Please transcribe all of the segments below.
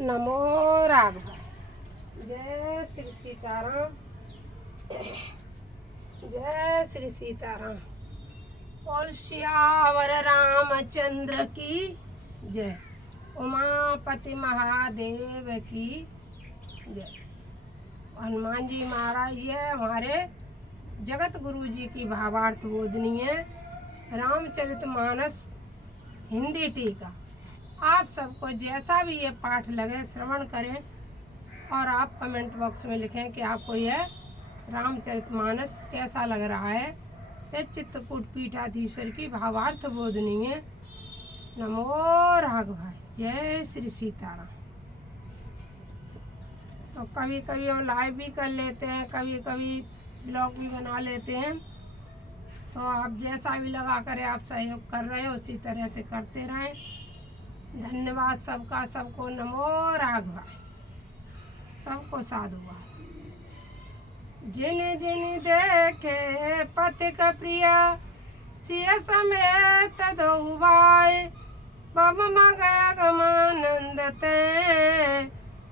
नमो राघव। जय श्री सीताराम। जय श्री सीताराम। बोल सियावर रामचंद्र की जय। उमापति महादेव की जय। हनुमान जी महाराज ये हमारे जगत गुरु जी की भावार्थ बोधनी है रामचरितमानस हिंदी टीका। आप सबको जैसा भी ये पाठ लगे श्रवण करें और आप कमेंट बॉक्स में लिखें कि आपको यह रामचरितमानस कैसा लग रहा है। ये चित्रकूट पीठाधीश्वर की भावार्थ बोधनी है। नमो राघव। जय श्री सीताराम। तो कभी कभी हम लाइव भी कर लेते हैं, कभी कभी ब्लॉग भी बना लेते हैं। तो आप जैसा भी लगा करें आप सहयोग कर रहे हो उसी तरह से करते रहें। धन्यवाद सबका, सबको नमो राघव। सबको साधुवाद। जिन जिन देखे पथिक प्रिय सिय समेत दो भाई बम मगय गमानंद ते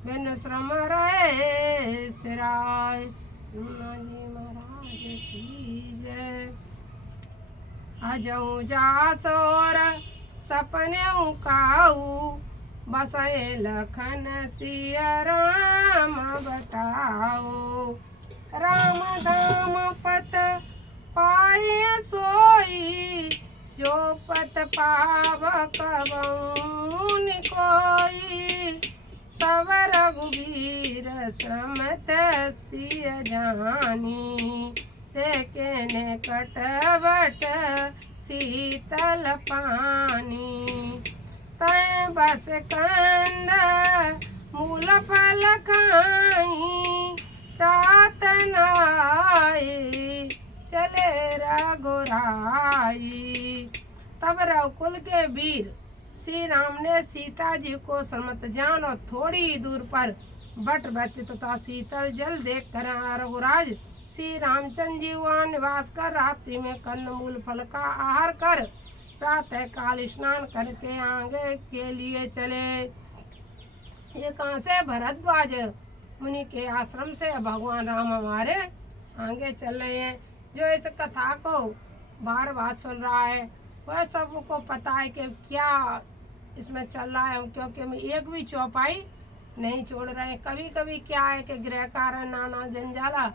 बिन श्रम रहे सिराय। जी महाराज की जय। अजऊ जासोर सपने काऊ बसए लखन सिया राम बताओ। राम धाम पत पाए सोई जो पत पाव कबून कोई। तब रघुवीर श्रमत सिय जानी देखे ने कटवट शीतल पानी। तय बस कंद मूल फल खाई रात नाई चले रघुराई। तब रघुकुल के वीर श्री राम ने सीता जी को श्रमत जान और थोड़ी दूर पर बट वृक्ष तथा शीतल जल देख कर रघुराज श्री रामचंद्र जी वहाँ निवास कर रात्रि में कंदमूल फल का आहार कर प्रातः काल स्नान करके आगे के लिए चले। ये कहाँ से? भरद्वाज मुनि के आश्रम से भगवान राम हमारे आगे चल रहे हैं। जो इस कथा को बार बार सुन रहा है वह सबको पता है कि क्या इसमें चल रहा है, क्योंकि हम एक भी चौपाई नहीं छोड़ रहे हैं। कभी कभी क्या है कि गृह कार्य नाना जंजाला,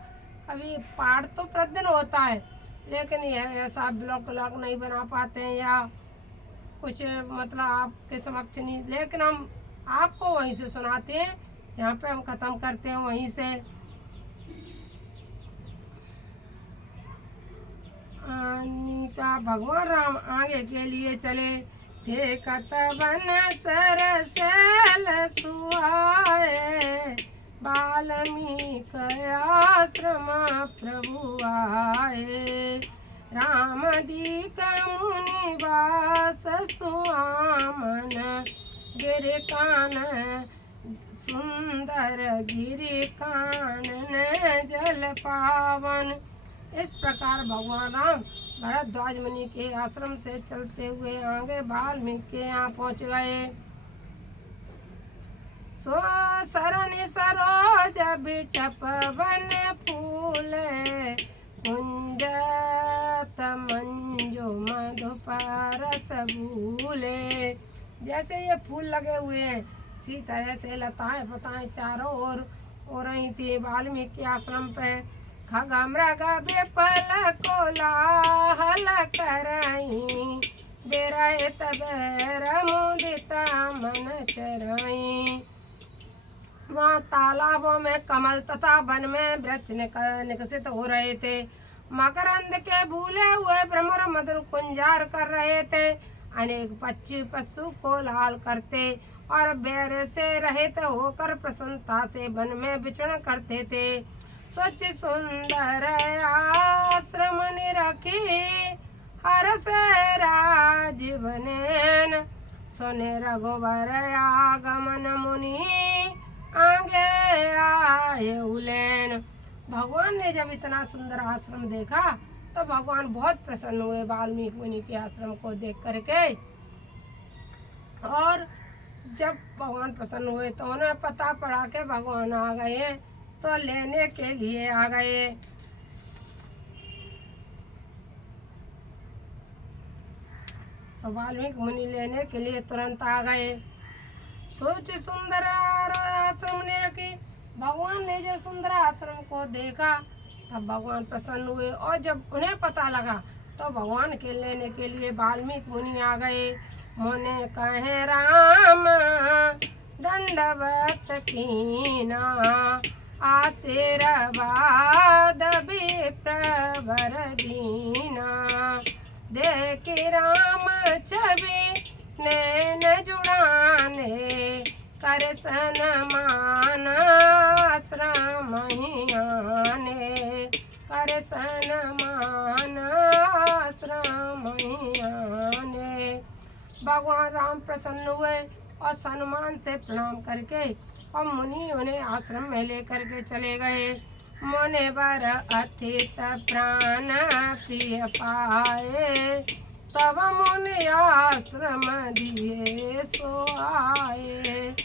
कभी पाठ तो प्रतिदिन होता है लेकिन यह ऐसा ब्लॉग नहीं बना पाते हैं या कुछ मतलब आपके समक्ष नहीं, लेकिन हम आपको वहीं से सुनाते हैं जहाँ पे हम ख़त्म करते हैं वहीं से। का भगवान राम आगे के लिए चले थे कतवन सरसेल सुहाए वाल्मीक आश्रम प्रभु आए। रामदीक मुनिवास सुआमन गिरि कानन सुंदर गिरि कानन जल पावन। इस प्रकार भगवान राम भरद्वाज मुनि के आश्रम से चलते हुए आगे वाल्मीकि के यहाँ पहुँच गए। सो सरन सरोज बिटप वन फूल कुंजत मंजो मधुपरस भूले। जैसे ये फूल लगे हुए हैं इसी तरह से लताएं पताएं चारों ओर हो रही थी वाल्मीकि आश्रम पे। खग मृग विपल कोलाहल करई बेरहित बैर मुदित मन चरई। वहाँ तालाबों में कमल तथा वन में वृक्ष निकसित हो रहे थे। मकरंद के भूले हुए भ्रमर मधुर कुंजार कर रहे थे। अनेक पक्षी पशु को लाल करते और बैर से रहित होकर प्रसन्नता से वन में विचरण करते थे। स्वच्छ सुंदर आश्रम निरखी हरस राजीवनेन सुने रघुवर आगमन मुनि आगे आए उलेन। भगवान ने जब इतना सुंदर आश्रम देखा तो भगवान बहुत प्रसन्न हुए वाल्मीकि मुनि के आश्रम को देख करके और जब भगवान प्रसन्न हुए तो उन्हें पता पड़ा कि भगवान आ गए, तो लेने के लिए आ गए। तो वाल्मीकि मुनि लेने के लिए तुरंत आ गए। सोच सुंदर आश्रम ने रखी, भगवान ने जब सुंदर आश्रम को देखा तब भगवान प्रसन्न हुए, और जब उन्हें पता लगा तो भगवान के लेने के लिए वाल्मीकि मुनि आ गए। मुने कहे राम दंडवत कीना, आशीर्वाद विप्रवर दीना। देख राम छवि नैन जुड़ाने, कर सनमान आश्रम आने, कर सनमान आश्रम आने। भगवान राम प्रसन्न हुए और सम्मान से प्रणाम करके और मुनि उन्हें आश्रम में लेकर के चले गए। मुनि बर अथित प्राण प्रिय पाए, तब मुनि आश्रम दिए सो आए।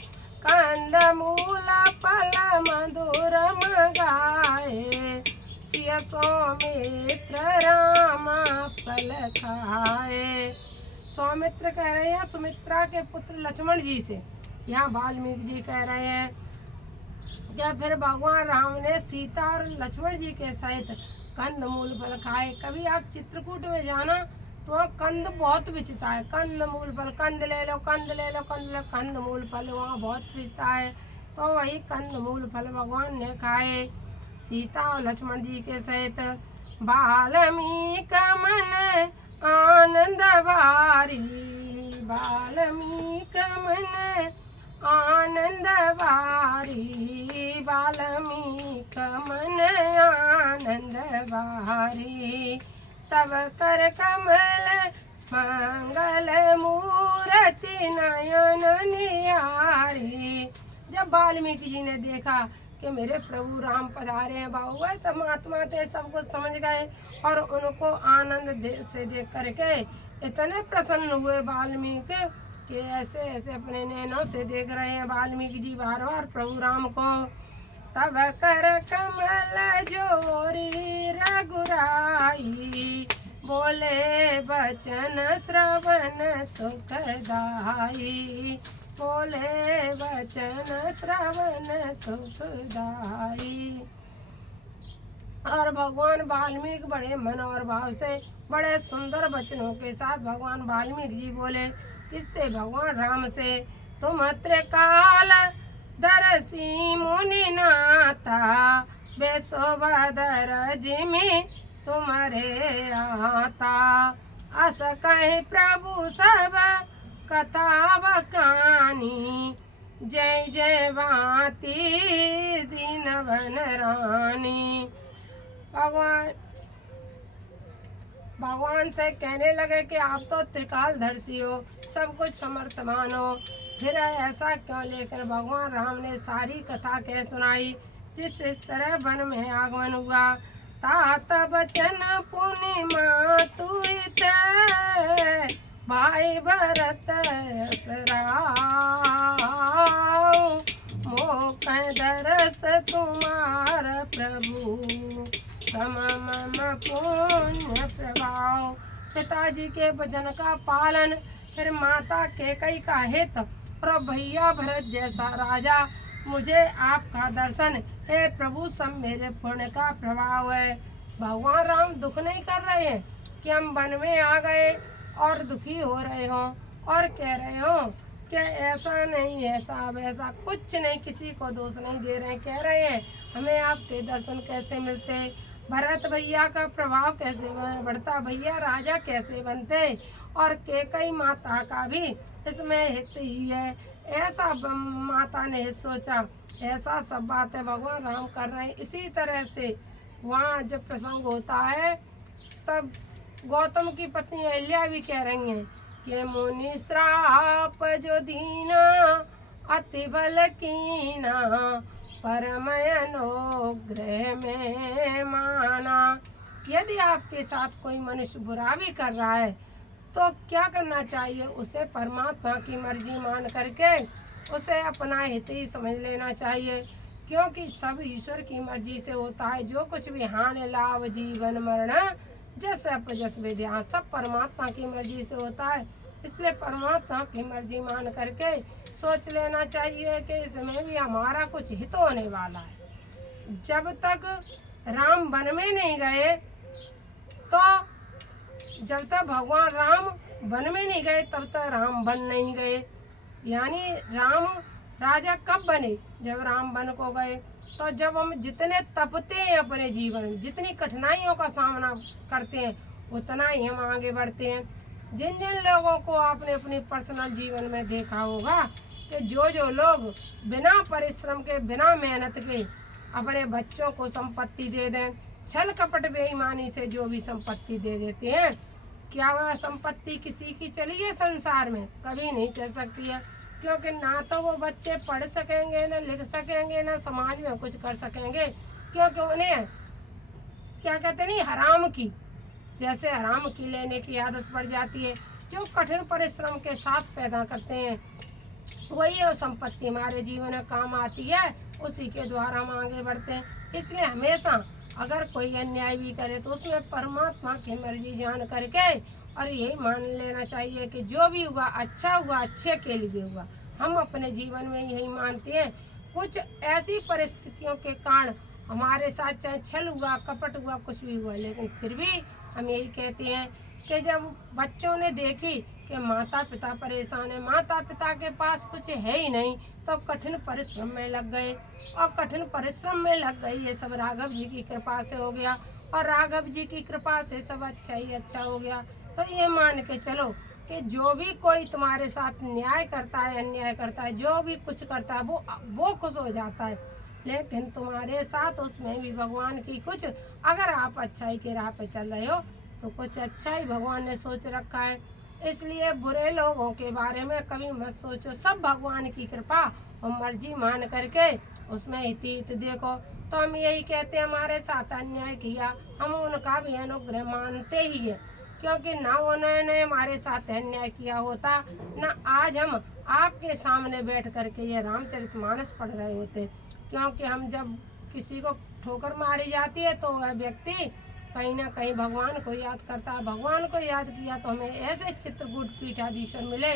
कंद मूल फल मधुर मगाए, सिय सौमित्र राम फल खाए। सौमित्र कह रहे हैं सुमित्रा के पुत्र लक्ष्मण जी से, यहाँ वाल्मीकि जी कह रहे हैं क्या फिर भगवान राम ने सीता और लक्ष्मण जी के सहित कंद मूल फल खाए। कभी आप चित्रकूट में जाना तो वहाँ कंद बहुत बिचता है, कंद मूल फल, कंद ले लो कंद ले लो कंद ले, कंद मूल फल वहाँ बहुत बिचता है। तो वही कंद मूल फल भगवान ने खाए सीता और लक्ष्मण जी के सहित। वाल्मीकि मन आनंद बारी, वाल्मीकि मन आनंद बारी, वाल्मीकि मन आनंद बारी। तब कर कमल मंगल मूर्ति नयन निहारी। जब वाल्मीकि जी ने देखा कि मेरे प्रभु राम पधारे हैं बाबू, तब महात्मा थे सब कुछ समझ गए और उनको आनंद से देख करके इतने प्रसन्न हुए वाल्मीकि कि ऐसे ऐसे अपने नैनों से देख रहे हैं वाल्मीकि जी बार बार प्रभु राम को। तब कर कमल जोरी रघुराई, बोले बचन श्रवण सुखदाई, बोले वचन श्रवण सुखदाई। और भगवान वाल्मीकि बड़े मन और भाव से बड़े सुंदर वचनों के साथ भगवान वाल्मीकि जी बोले किससे, भगवान राम से। तुम त्रिकाल दरसी मुनि नाथा, बेसोबदर जिमि तुम्हारे आता। अस कहे प्रभु सब कथा बकानी, जय जय भांति दीनवन रानी। भगवान से कहने लगे कि आप तो त्रिकालदर्शी हो, सब कुछ समर्थमान हो, फिर ऐसा क्यों। लेकिन भगवान राम ने सारी कथा कह सुनाई जिस इस तरह वन में आगमन हुआ। तात बचन पूर्णिमा तुइत, भाई भरत असराव, मोख दरस तुम्हार प्रभु, तम मम पुण्य प्रभाव। पिताजी के वचन का पालन, फिर माता कैकेयी का हित और भैया भरत जैसा राजा, मुझे आपका दर्शन हे प्रभु सब मेरे पुण्य का प्रभाव है। भगवान राम दुख नहीं कर रहे हैं कि हम वन में आ गए और दुखी हो रहे हो और कह रहे हो कि ऐसा नहीं ऐसा वैसा, कुछ नहीं, किसी को दोष नहीं दे रहे हैं। कह रहे हैं हमें आपके दर्शन कैसे मिलते, भरत भैया का प्रभाव कैसे बढ़ता, भैया राजा कैसे बनते, और कैकेयी माता का भी इसमें हित ही है। ऐसा माता ने सोचा, ऐसा सब बातें भगवान राम कर रहे हैं। इसी तरह से वहाँ जब प्रसंग होता है तब गौतम की पत्नी अहिल्या भी कह रही हैं कि मुनि श्राप जो दीना, अति बल कीना, परम अनुग्रह में माना। यदि आपके साथ कोई मनुष्य बुरा भी कर रहा है तो क्या करना चाहिए, उसे परमात्मा की मर्जी मान करके उसे अपना हित ही समझ लेना चाहिए, क्योंकि सब ईश्वर की मर्जी से होता है। जो कुछ भी हानि लाभ जीवन मरण जस अप जस विद्या सब परमात्मा की मर्जी से होता है। इसलिए परमात्मा की मर्जी मान करके सोच लेना चाहिए कि इसमें भी हमारा कुछ हित होने वाला है। जब तक राम वन में नहीं गए, तो जब तक भगवान राम वन में नहीं गए तब तक राम बन नहीं गए। यानी राम राजा कब बने, जब राम वन को गए। तो जब हम जितने तपते हैं अपने जीवन में, जितनी कठिनाइयों का सामना करते हैं, उतना ही हम आगे बढ़ते हैं। जिन जिन लोगों को आपने अपनी पर्सनल जीवन में देखा होगा कि जो लोग बिना परिश्रम के बिना मेहनत के अपने बच्चों को संपत्ति दे दें, छल कपट बेईमानी से जो भी संपत्ति दे देते हैं, क्या वह संपत्ति किसी की चली है संसार में? कभी नहीं चल सकती है, क्योंकि ना तो वो बच्चे पढ़ सकेंगे, ना लिख सकेंगे, ना समाज में कुछ कर सकेंगे, क्योंकि उन्हें क्या कहते नहीं, हराम की, जैसे हराम की लेने की आदत पड़ जाती है। जो कठिन परिश्रम के साथ पैदा करते हैं वही वो संपत्ति हमारे जीवन में काम आती है, उसी के द्वारा हम आगे बढ़ते हैं। इसलिए हमेशा अगर कोई अन्याय भी करे तो उसमें परमात्मा की मर्जी जान करके और यही मान लेना चाहिए कि जो भी हुआ अच्छा हुआ, अच्छे के लिए हुआ। हम अपने जीवन में यही मानते हैं। कुछ ऐसी परिस्थितियों के कारण हमारे साथ चाहे छल हुआ, कपट हुआ, कुछ भी हुआ, लेकिन फिर भी हम यही कहते हैं कि जब बच्चों ने देखी कि माता पिता परेशान है, माता पिता के पास कुछ है ही नहीं, तो कठिन परिश्रम में लग गए, और कठिन परिश्रम में लग गए। ये सब राघव जी की कृपा से हो गया, और राघव जी की कृपा से सब अच्छा ही अच्छा हो गया। तो ये मान के चलो कि जो भी कोई तुम्हारे साथ न्याय करता है, अन्याय करता है, जो भी कुछ करता है, वो खुश हो जाता है। लेकिन तुम्हारे साथ उसमें भी भगवान की कुछ, अगर आप अच्छाई के राह पे चल रहे हो तो कुछ अच्छा ही भगवान ने सोच रखा है। इसलिए बुरे लोगों के बारे में कभी मत सोचो, सब भगवान की कृपा और मर्जी मान करके उसमें हित देखो। तो हम यही कहते हैं, हमारे साथ अन्याय किया, हम उनका भी अनुग्रह मानते ही है, क्योंकि ना उन्होंने हमारे साथ अन्याय किया होता, ना आज हम आपके सामने बैठ करके ये रामचरितमानस पढ़ रहे होते। क्योंकि हम जब किसी को ठोकर मारी जाती है तो वह व्यक्ति कहीं ना कहीं भगवान को याद करता है। भगवान को याद किया तो हमें ऐसे चित्रकूट पीठाधीश्वर मिले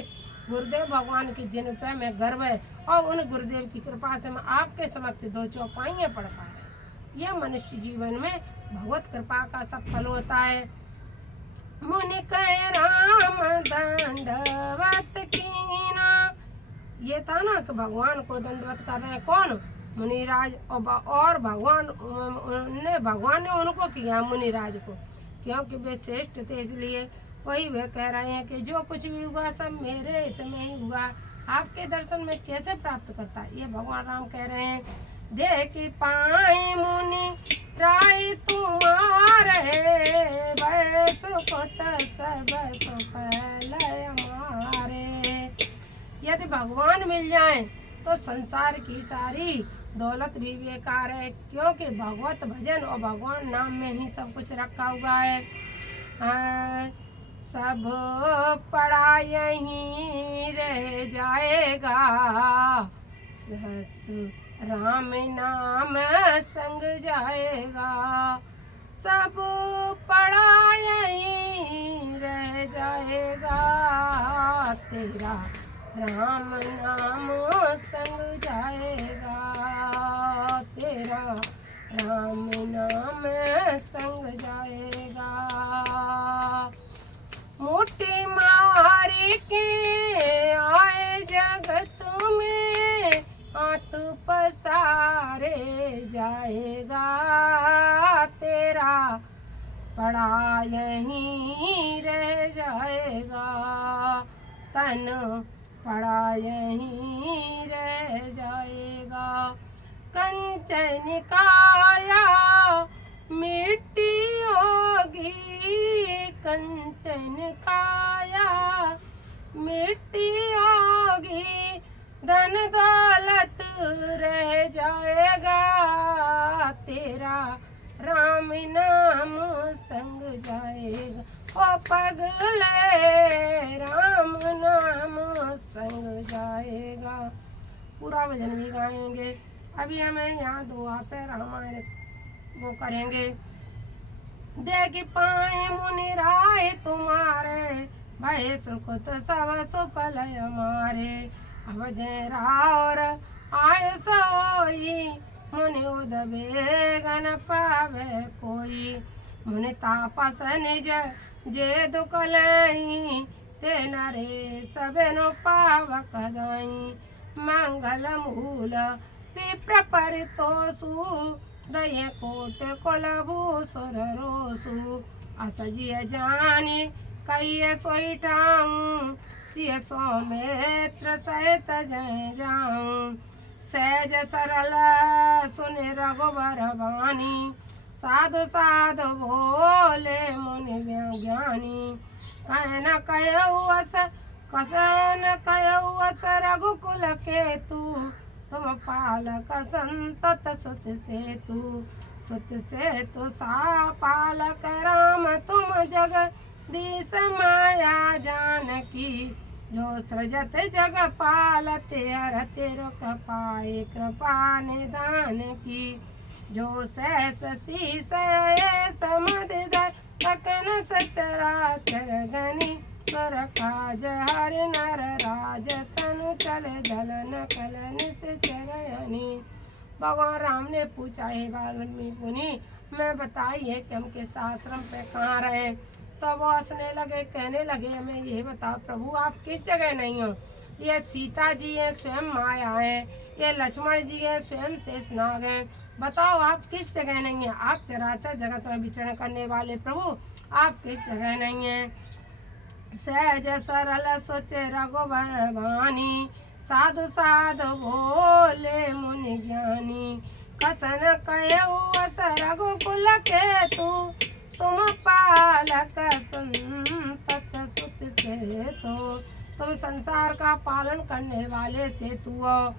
गुरुदेव भगवान की, जिन पे मैं गर्व है, और उन गुरुदेव की कृपा से मैं आपके समक्ष दो चौपाइयाँ पढ़ पा रहे। यह मनुष्य जीवन में भगवत कृपा का सब फल होता है। मुनि कह राम दंडवत कीना, ये था ना कि भगवान को दंडवत कर रहे हैं कौन? मुनिराज। और भगवान ने उनको किया, मुनिराज को, क्योंकि वे श्रेष्ठ थे। इसलिए वही वे कह रहे हैं कि जो कुछ भी हुआ सब मेरे हित में ही हुआ। आपके दर्शन में कैसे प्राप्त करता है, ये भगवान राम कह रहे हैं। देख पाए मुनि राय तुम्हारे, यदि भगवान मिल जाए तो संसार की सारी दौलत भी बेकार है, क्योंकि भगवत भजन और भगवान नाम में ही सब कुछ रखा हुआ है। सब पड़ा यहीं रह जाएगा, राम नाम संग जाएगा। सब पड़ा यहीं रह जाएगा, तेरा राम नाम संग जाएगा, तेरा राम नाम संग जाएगा। मुट्ठी मार के आए जगत में, हाथ पसारे जाएगा, तेरा पड़ा यहीं रह जाएगा, तन पड़ा यहीं रह जाएगा। कंचन काया मिट्टी होगी, कंचन काया मिट्टी होगी, धन दौलत रह जाएगा, तेरा राम नाम संग जाएगा, ओ पगले राम नाम संग जाएगा। पूरा भजन भी गाएंगे। अभी हमें यहाँ दो आते रामायण वो करेंगे। देख पाए मुनि राय तुम्हारे, भय सुकृत सब सुफल हमारे। अब जय रावर आय सोई, मुनि उदबे गन पावे कोई। मुनि तापस निज जे दुख लई, ते नरे सबेनु पावक दाई। मंगल मूल विप्र परितोषु, दय कोट कुलभूसुर रोसु। असजिय जानी कहिए सोई ठाऊं, सिय सौमित्र सहित जय जाऊं। सहज सरल सुनि रघुबर वाणी, साधु साधु बोले मुनि ज्ञानी। कह न कहु अस कस न कहु अस रघुकुल केतु, तुम पालक संतत सुत सेतु। सुत सेतु सा पालक राम, तुम जगदीश माया जानकी। जो सृजत जग पालते हरते रुक पाए, कृपा निदान की। जो सहस शीस समद सकन सचराचर गनी, पर काज हरि नर राज तनु चले दलन कलन से चरयनी। भगवान राम ने पूछा, हे वाल्मीकि मुनि, मैं बताइए कि हम किस आश्रम पे कहाँ रहे। तो वो हंसने लगे, कहने लगे, हमें ये बताओ प्रभु आप किस जगह नहीं हो। ये सीता जी हैं स्वयं माया है, ये लक्ष्मण जी हैं स्वयं शेषनाग हैं। बताओ आप किस जगह नहीं है। आप चराचर जगत में विचरण करने वाले प्रभु आप किस जगह नहीं है। सहज सरल सोचे रघुबर वाणी, साधु साधु बोले मुनि ज्ञानी। कसन कहु अस रघुकुल केतु, तुम पालक संतत सुत सेतु। तुम संसार का पालन करने वाले सेतु हो।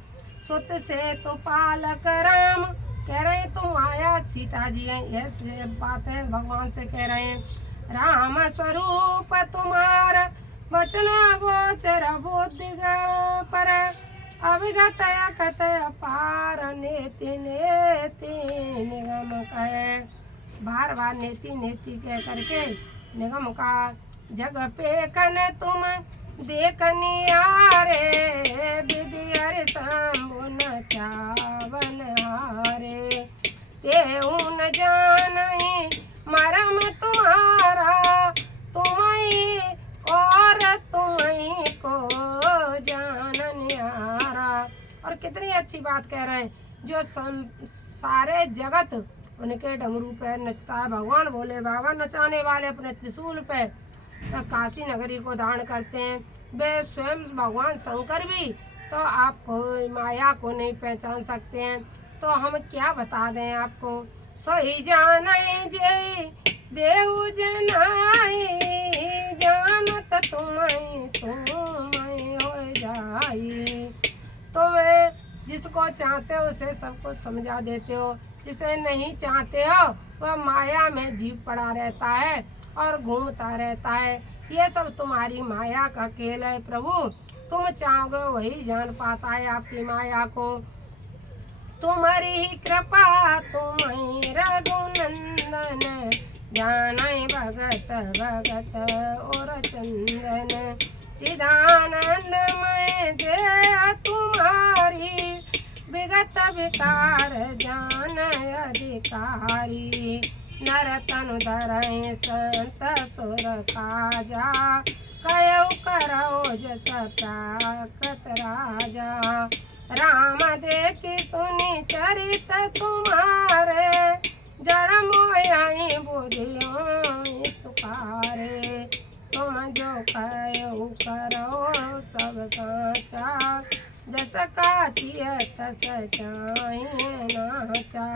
सुत सेतु पालक राम, कह रहे हैं तुम माया सीता जी हैं। यह बात है भगवान से कह रहे हैं। राम स्वरूप तुम्हारा वचन गोचर बुद्धि पर, अभिगत कथ पार नेति नेति निगम कहे। बार बार नेति नेति कह करके निगम का जग पे कन तुम देखनियारे। विधि हरि शंभु न चावन हारे, तेहु न जानहि मरम तुम्हारा। तुम्हीं और तुम्हीं को जाननिहारा। और कितनी अच्छी बात कह रहे हैं। जो सारे जगत उनके डमरू पे नचता है। भगवान भोले बाबा नचाने वाले अपने त्रिशूल पे काशी नगरी को दान करते हैं। वे स्वयं भगवान शंकर भी तो आपको माया को नहीं पहचान सकते हैं। तो हम क्या बता दें आपको। सोई जाने जे देव जनाई, जानत तुम्हें हो जाई। तुम्हें जिसको चाहते हो उसे सब कुछ समझा देते हो, जिसे नहीं चाहते हो वह माया में जीव पड़ा रहता है और घूमता रहता है। ये सब तुम्हारी माया का खेल है प्रभु। तुम चाहोगे वही जान पाता है आपकी माया को। तुम्हारी ही कृपा तुम्हें रघुनंदन, जानै भगत भगत और चंदन। चिदानंद में जय तुम्हारी, विगत विकार जान अधिकारी। नर तनु धरहि संत सुर काजा, कयौ करौ जस प्राकृत राजा। राम देखि सुनि चरित तुम्हारे, जड़ मोहि बुधियों सुखारे। तुम जो कयौ करौ सब साचा, जस काचिय तस चाहिए नाचा।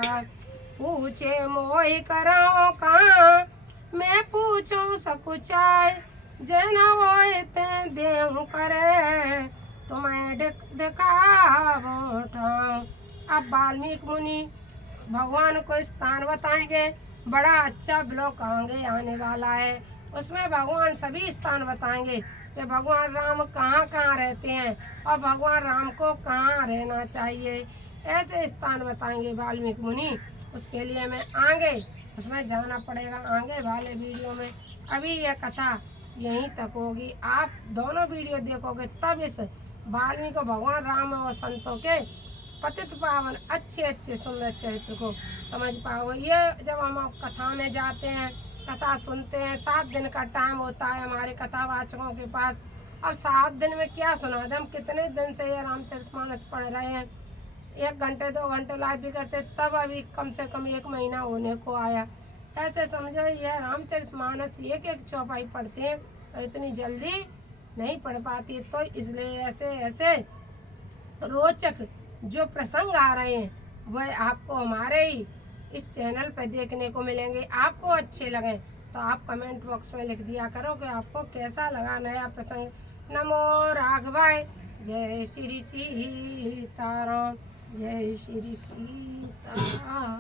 पूछे मोहि करौ कहाँ, मैं पूछूं सकुचाय। जन होय ते देहु करे, तुम्हें दिखावो ठाव। अब वाल्मीकि मुनि भगवान को स्थान बताएंगे बड़ा अच्छा ब्लॉग आगे आने वाला है। उसमें भगवान सभी स्थान बताएंगे कि भगवान राम कहाँ कहाँ रहते हैं और भगवान राम को कहाँ रहना चाहिए। ऐसे स्थान बताएंगे वाल्मीकि मुनि। उसके लिए मैं आगे उसमें जाना पड़ेगा आगे वाले वीडियो में। अभी यह कथा यहीं तक होगी। आप दोनों वीडियो देखोगे तब इस वाल्मीकि को भगवान राम और संतों के पतित पावन अच्छे अच्छे सुंदर चरित्र को समझ पाओगे। ये जब हम कथा में जाते हैं, कथा सुनते हैं, 7 दिन का टाइम होता है हमारे कथावाचकों के पास। अब 7 दिन में क्या सुना दे, हम कितने दिन से ये रामचरितमानस पढ़ रहे हैं, 1 घंटे 2 घंटे लाइव भी करते, तब अभी कम से कम 1 महीना होने को आया। ऐसे समझो ये रामचरितमानस एक एक चौपाई पढ़ते हैं तो इतनी जल्दी नहीं पढ़ पाती। तो इसलिए ऐसे ऐसे रोचक जो प्रसंग आ रहे हैं वह आपको हमारे ही इस चैनल पर देखने को मिलेंगे। आपको अच्छे लगें तो आप कमेंट बॉक्स में लिख दिया करो कि आपको कैसा लगा नया प्रसंग। नमो राघवाय। जय श्री सीताराम। जय श्री सीताराम।